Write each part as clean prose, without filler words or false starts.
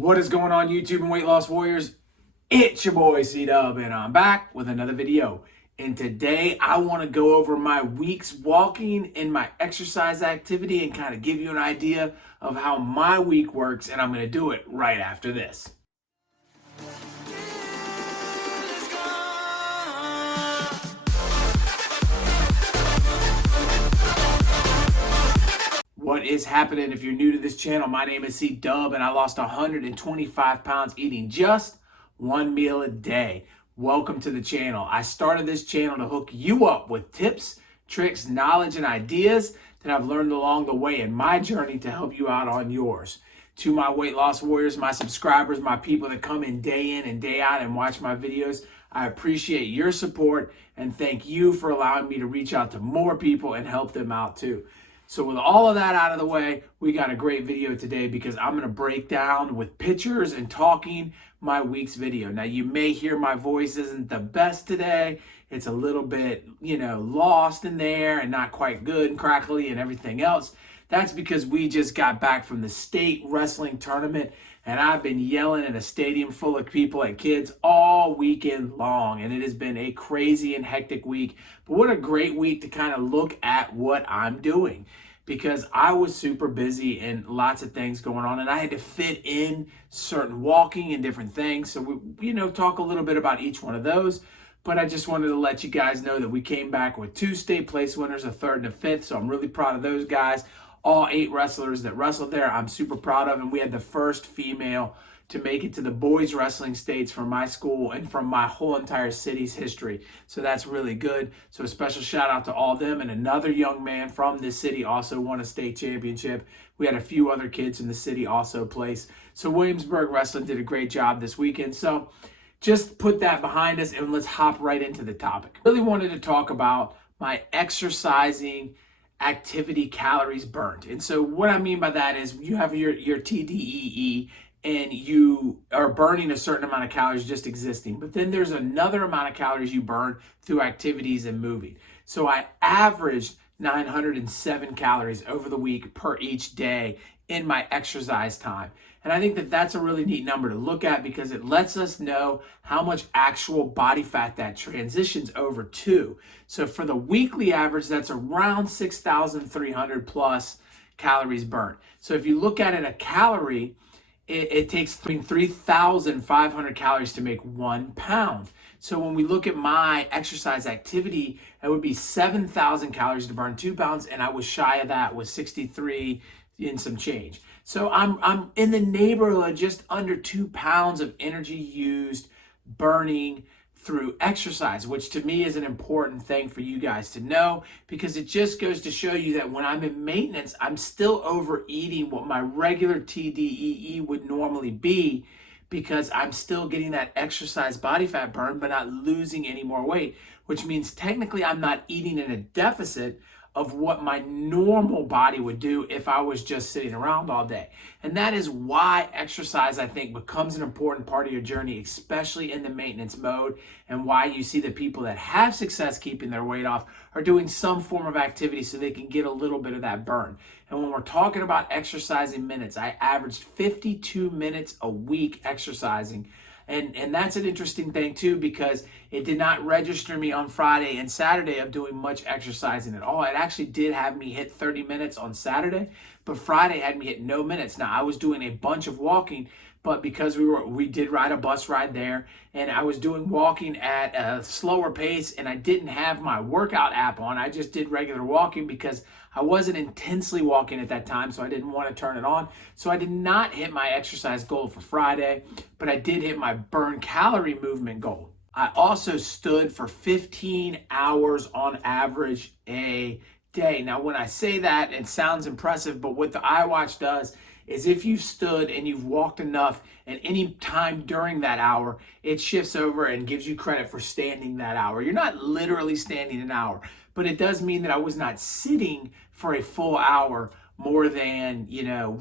What is going on, YouTube and weight loss warriors? It's your boy C-Dub, and I'm back with another video. And today I want to go over my week's walking and my exercise activity and kind of give you an idea of how my week works, and I'm going to do it right after this. What is happening? If you're new to this channel, my name is C-Dub, and I lost 125 pounds eating just one meal a day. Welcome to the channel. I started this channel to hook you up with tips, tricks, knowledge, and ideas that I've learned along the way in my journey to help you out on yours. To my weight loss warriors, my subscribers, my people that come in and day out and watch my videos, I appreciate your support and thank you for allowing me to reach out to more people and help them out too. So with all of that out of the way, we got a great video today because I'm going to break down with pictures and talking my week's video. Now you may hear my voice isn't the best today. It's a little bit, lost in there and not quite good and crackly and everything else. That's because we just got back from the state wrestling tournament and I've been yelling in a stadium full of people and kids all weekend long. And it has been a crazy and hectic week. But what a great week to kind of look at what I'm doing, because I was super busy and lots of things going on and I had to fit in certain walking and different things. So we, talk a little bit about each one of those. But I just wanted to let you guys know that we came back with 2 state place winners, a 3rd and a 5th. So I'm really proud of those guys. All 8 wrestlers that wrestled there, I'm super proud of. And we had the first female to make it to the boys wrestling states from my school and from my whole entire city's history. So that's really good. So a special shout out to all of them. And another young man from this city also won a state championship. We had a few other kids in the city also place. So Williamsburg Wrestling did a great job this weekend. So just put that behind us and let's hop right into the topic. Really wanted to talk about my exercising activity calories burnt. And so what I mean by that is you have your TDEE and you are burning a certain amount of calories just existing, but then there's another amount of calories you burn through activities and moving. So I averaged 907 calories over the week per each day in my exercise time. And I think that that's a really neat number to look at because it lets us know how much actual body fat that transitions over to. So for the weekly average, that's around 6,300 plus calories burnt. So if you look at it, a calorie, it takes 3,500 calories to make 1 pound. So when we look at my exercise activity, it would be 7,000 calories to burn 2 pounds, and I was shy of that with 63 and some change. So I'm in the neighborhood just under 2 pounds of energy used burning through exercise, which to me is an important thing for you guys to know because it just goes to show you that when I'm in maintenance, I'm still overeating what my regular TDEE would normally be because I'm still getting that exercise body fat burn but not losing any more weight, which means technically I'm not eating in a deficit of what my normal body would do if I was just sitting around all day. And that is why exercise, I think, becomes an important part of your journey, especially in the maintenance mode, and why you see the people that have success keeping their weight off are doing some form of activity so they can get a little bit of that burn. And when we're talking about exercising minutes, I averaged 52 minutes a week exercising. And that's an interesting thing too, because it did not register me on Friday and Saturday of doing much exercising at all. It actually did have me hit 30 minutes on Saturday, but Friday had me hit no minutes. Now I was doing a bunch of walking, but because we did ride a bus ride there and I was doing walking at a slower pace and I didn't have my workout app on, I just did regular walking because I wasn't intensely walking at that time, so I didn't want to turn it on. So I did not hit my exercise goal for Friday, but I did hit my burn calorie movement goal. I also stood for 15 hours on average a day. Now, when I say that, it sounds impressive, but what the iWatch does is if you've stood and you've walked enough at any time during that hour, it shifts over and gives you credit for standing that hour. You're not literally standing an hour, but it does mean that I was not sitting for a full hour more than,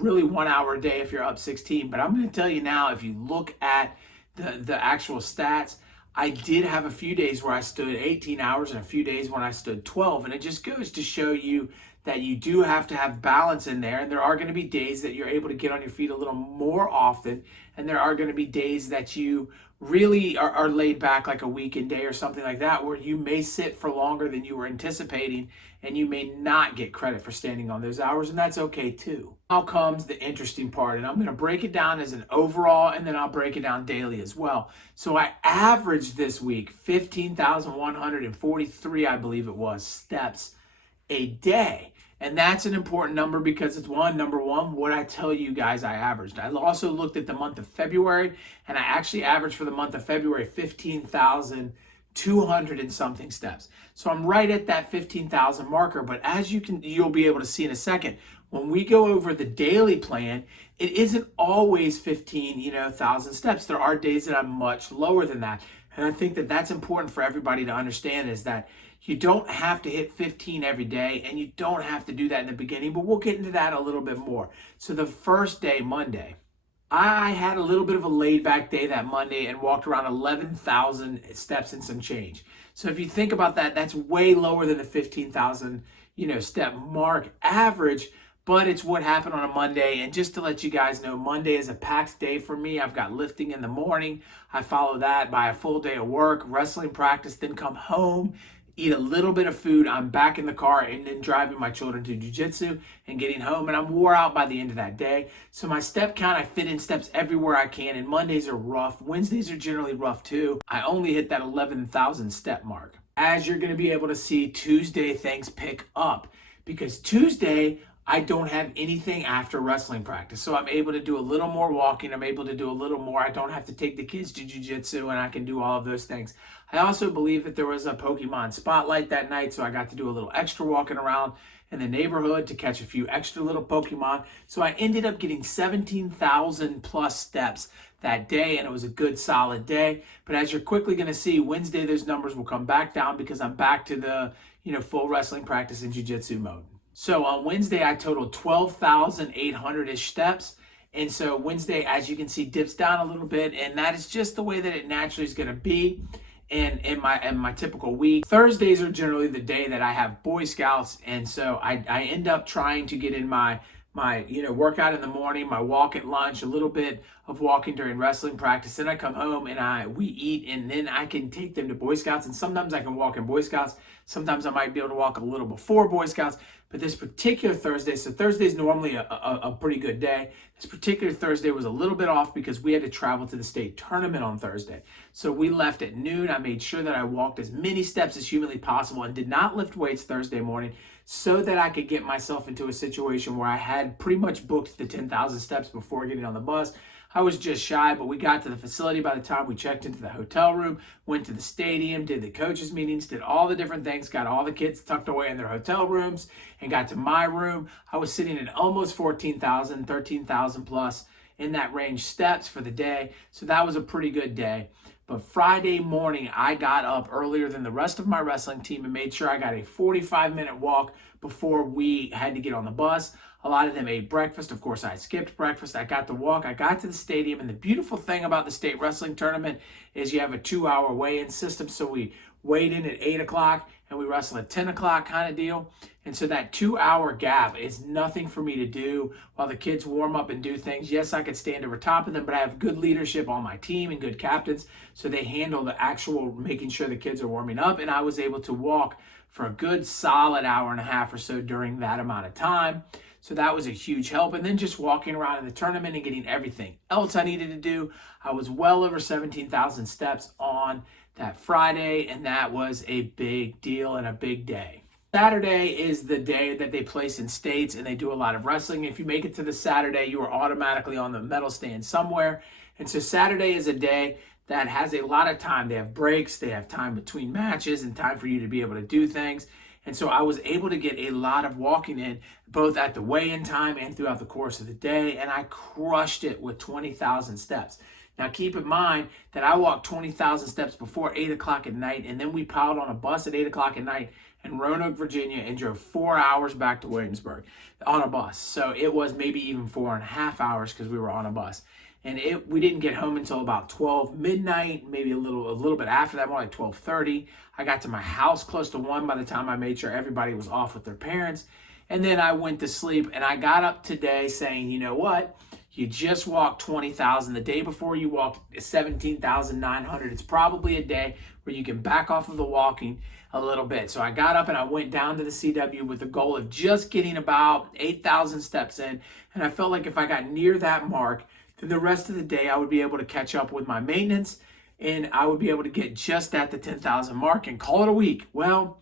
really 1 hour a day if you're up 16. But I'm going to tell you now, if you look at the actual stats, I did have a few days where I stood 18 hours and a few days when I stood 12. And it just goes to show you that you do have to have balance in there. And there are going to be days that you're able to get on your feet a little more often. And there are going to be days that you really are laid back, like a weekend day or something like that, where you may sit for longer than you were anticipating and you may not get credit for standing on those hours, and that's okay too. Now comes the interesting part, and I'm going to break it down as an overall, and then I'll break it down daily as well. So I averaged this week 15,143, I believe it was, steps a day. And that's an important number because it's number one, what I tell you guys I averaged. I also looked at the month of February, and I actually averaged for the month of February 15,200 and something steps. So I'm right at that 15,000 marker, but as you'll be able to see in a second, when we go over the daily plan, it isn't always 15,000 steps. There are days that I'm much lower than that. And I think that that's important for everybody to understand, is that you don't have to hit 15 every day, and you don't have to do that in the beginning, but we'll get into that a little bit more. So the first day, Monday, I had a little bit of a laid back day that Monday and walked around 11,000 steps and some change. So if you think about that, that's way lower than the 15,000, step mark average, but it's what happened on a Monday. And just to let you guys know, Monday is a packed day for me. I've got lifting in the morning. I follow that by a full day of work, wrestling practice, then come home, eat a little bit of food. I'm back in the car and then driving my children to jiu-jitsu and getting home, and I'm wore out by the end of that day. So my step count, I fit in steps everywhere I can, and Mondays are rough. Wednesdays are generally rough too. I only hit that 11,000 step mark. As you're going to be able to see, Tuesday things pick up, because Tuesday I don't have anything after wrestling practice. So I'm able to do a little more walking. I'm able to do a little more. I don't have to take the kids to jiu-jitsu, and I can do all of those things. I also believe that there was a Pokemon spotlight that night, so I got to do a little extra walking around in the neighborhood to catch a few extra little Pokemon. So I ended up getting 17,000 plus steps that day, and it was a good solid day. But as you're quickly going to see, Wednesday those numbers will come back down because I'm back to the full wrestling practice and jiu-jitsu mode. So on Wednesday, I totaled 12,800-ish steps. And so Wednesday, as you can see, dips down a little bit. And that is just the way that it naturally is going to be in my typical week. Thursdays are generally the day that I have Boy Scouts. And so I end up trying to get in my workout in the morning, my walk at lunch, a little bit of walking during wrestling practice. Then I come home and we eat, and then I can take them to Boy Scouts. And sometimes I can walk in Boy Scouts. Sometimes I might be able to walk a little before Boy Scouts. But this particular Thursday, so Thursday is normally a pretty good day. This particular Thursday was a little bit off because we had to travel to the state tournament on Thursday. So we left at noon. I made sure that I walked as many steps as humanly possible and did not lift weights Thursday morning, so that I could get myself into a situation where I had pretty much booked the 10,000 steps before getting on the bus. I was just shy, but we got to the facility by the time we checked into the hotel room, went to the stadium, did the coaches meetings, did all the different things, got all the kids tucked away in their hotel rooms, and got to my room. I was sitting at almost 14,000, 13,000 plus in that range steps for the day. So that was a pretty good day. But Friday morning, I got up earlier than the rest of my wrestling team and made sure I got a 45-minute walk before we had to get on the bus. A lot of them ate breakfast. Of course, I skipped breakfast. I got to walk. I got to the stadium. And the beautiful thing about the state wrestling tournament is you have a 2-hour weigh-in system. So we weighed in at 8 o'clock and we wrestled at 10 o'clock kind of deal. And so that 2-hour gap is nothing for me to do while the kids warm up and do things. Yes, I could stand over top of them, but I have good leadership on my team and good captains. So they handle the actual making sure the kids are warming up. And I was able to walk for a good solid hour and a half or so during that amount of time. So that was a huge help. And then just walking around in the tournament and getting everything else I needed to do. I was well over 17,000 steps on that Friday, and that was a big deal and a big day. Saturday is the day that they place in states and they do a lot of wrestling. If you make it to the Saturday, you are automatically on the medal stand somewhere. And so Saturday is a day that has a lot of time. They have breaks, they have time between matches and time for you to be able to do things. And so I was able to get a lot of walking in, both at the weigh-in time and throughout the course of the day, and I crushed it with 20,000 steps. Now keep in mind that I walked 20,000 steps before 8 o'clock at night, and then we piled on a bus at 8 o'clock at night in Roanoke, Virginia, and drove 4 hours back to Williamsburg on a bus. So it was maybe even 4.5 hours because we were on a bus. And we didn't get home until about 12 midnight, maybe a little bit after that, more like 12:30. I got to my house close to 1 by the time I made sure everybody was off with their parents. And then I went to sleep, and I got up today saying, you know what? You just walked 20,000. The day before you walked 17,900. It's probably a day where you can back off of the walking a little bit. So I got up and I went down to the CW with the goal of just getting about 8,000 steps in. And I felt like if I got near that mark, then the rest of the day I would be able to catch up with my maintenance, and I would be able to get just at the 10,000 mark and call it a week. Well,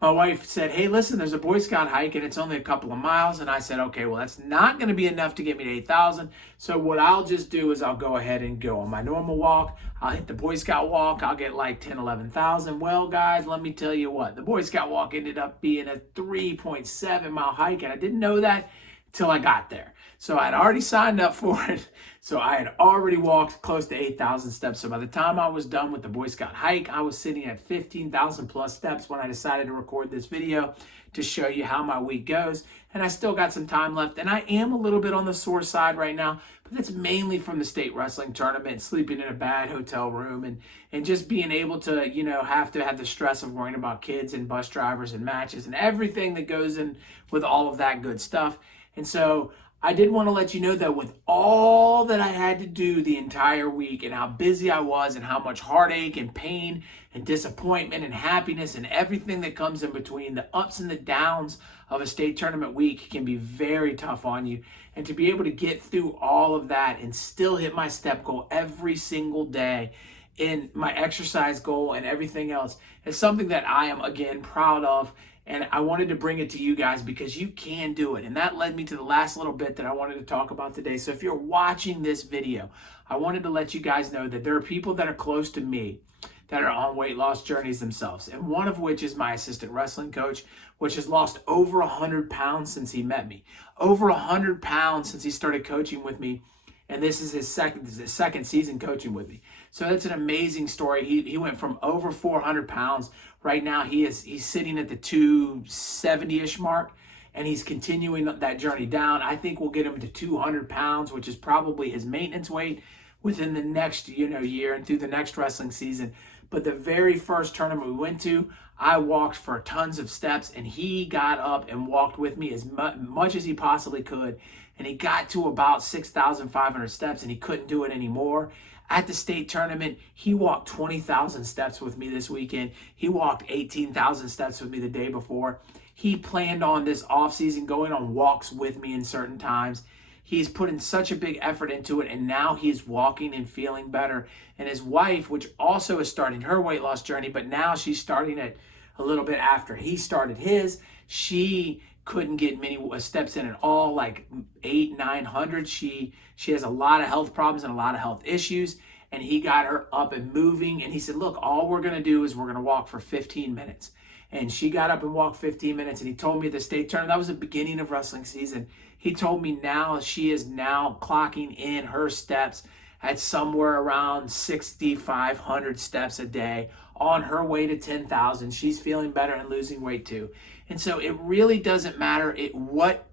my wife said, hey, listen, there's a Boy Scout hike and it's only a couple of miles. And I said, okay, well, that's not going to be enough to get me to 8,000. So what I'll just do is I'll go ahead and go on my normal walk. I'll hit the Boy Scout walk. I'll get like 10, 11,000. Well, guys, let me tell you what, the Boy Scout walk ended up being a 3.7 mile hike. And I didn't know that till I got there. So I'd already signed up for it. So I had already walked close to 8,000 steps. So by the time I was done with the Boy Scout hike, I was sitting at 15,000 plus steps when I decided to record this video to show you how my week goes. And I still got some time left. And I am a little bit on the sore side right now, but that's mainly from the state wrestling tournament, sleeping in a bad hotel room, and just being able to, have to have the stress of worrying about kids and bus drivers and matches and everything that goes in with all of that good stuff. And so I did want to let you know that with all that I had to do the entire week and how busy I was and how much heartache and pain and disappointment and happiness and everything that comes in between, the ups and the downs of a state tournament week can be very tough on you. And to be able to get through all of that and still hit my step goal every single day in my exercise goal and everything else is something that I am, again, proud of. And I wanted to bring it to you guys because you can do it. And that led me to the last little bit that I wanted to talk about today. So if you're watching this video, I wanted to let you guys know that there are people that are close to me that are on weight loss journeys themselves. And one of which is my assistant wrestling coach, which has lost over 100 pounds since he met me. Over 100 pounds since he started coaching with me. And this is his second season coaching with me. So that's an amazing story. He went from over 400 pounds. Right now he's sitting at the 270-ish mark, and he's continuing that journey down. I think we'll get him to 200 pounds, which is probably his maintenance weight within the next year and through the next wrestling season. But the very first tournament we went to, I walked for tons of steps, and he got up and walked with me as much as he possibly could. And he got to about 6,500 steps, and he couldn't do it anymore. At the state tournament, he walked 20,000 steps with me this weekend. He walked 18,000 steps with me the day before. He planned on this offseason going on walks with me in certain times. He's put in such a big effort into it, and now he's walking and feeling better. And his wife, which also is starting her weight loss journey, but now she's starting it a little bit after he started his, she couldn't get many steps in at all, like 800-900. She has a lot of health problems and a lot of health issues, and he got her up and moving. And he said, look, all we're going to do is we're going to walk for 15 minutes. And she got up and walked 15 minutes, and he told me at the state tournament, that was the beginning of wrestling season, he told me now she is now clocking in her steps at somewhere around 6,500 steps a day on her way to 10,000. She's feeling better and losing weight too. And so it really doesn't matter what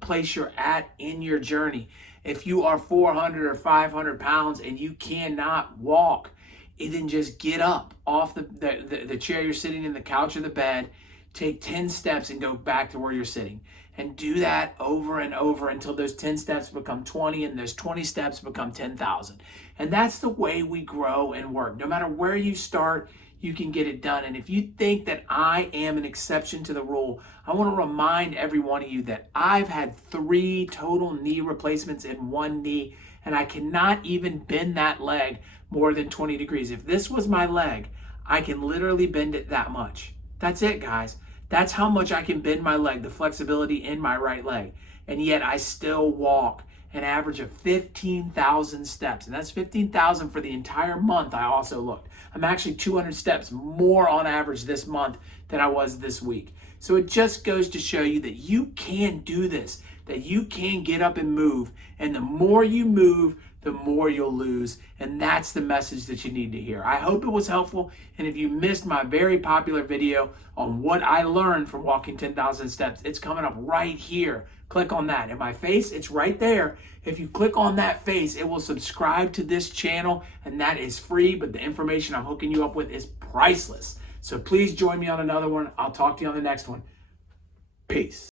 place you're at in your journey. If you are 400 or 500 pounds and you cannot walk, then just get up off the chair you're sitting in, the couch or the bed, take 10 steps and go back to where you're sitting. And do that over and over until those 10 steps become 20 and those 20 steps become 10,000. And that's the way we grow and work. No matter where you start, you can get it done. And if you think that I am an exception to the rule, I want to remind every one of you that I've had 3 total knee replacements in one knee, and I cannot even bend that leg more than 20 degrees. If this was my leg, I can literally bend it that much. That's it, guys. That's how much I can bend my leg, the flexibility in my right leg. And yet I still walk an average of 15,000 steps. And that's 15,000 for the entire month. I also looked. I'm actually 200 steps more on average this month than I was this week. So it just goes to show you that you can do this, that you can get up and move. And the more you move, the more you'll lose. And that's the message that you need to hear. I hope it was helpful. And if you missed my very popular video on what I learned from walking 10,000 steps, it's coming up right here. Click on that. In my face, it's right there. If you click on that face, it will subscribe to this channel, and that is free, but the information I'm hooking you up with is priceless. So please join me on another one. I'll talk to you on the next one. Peace.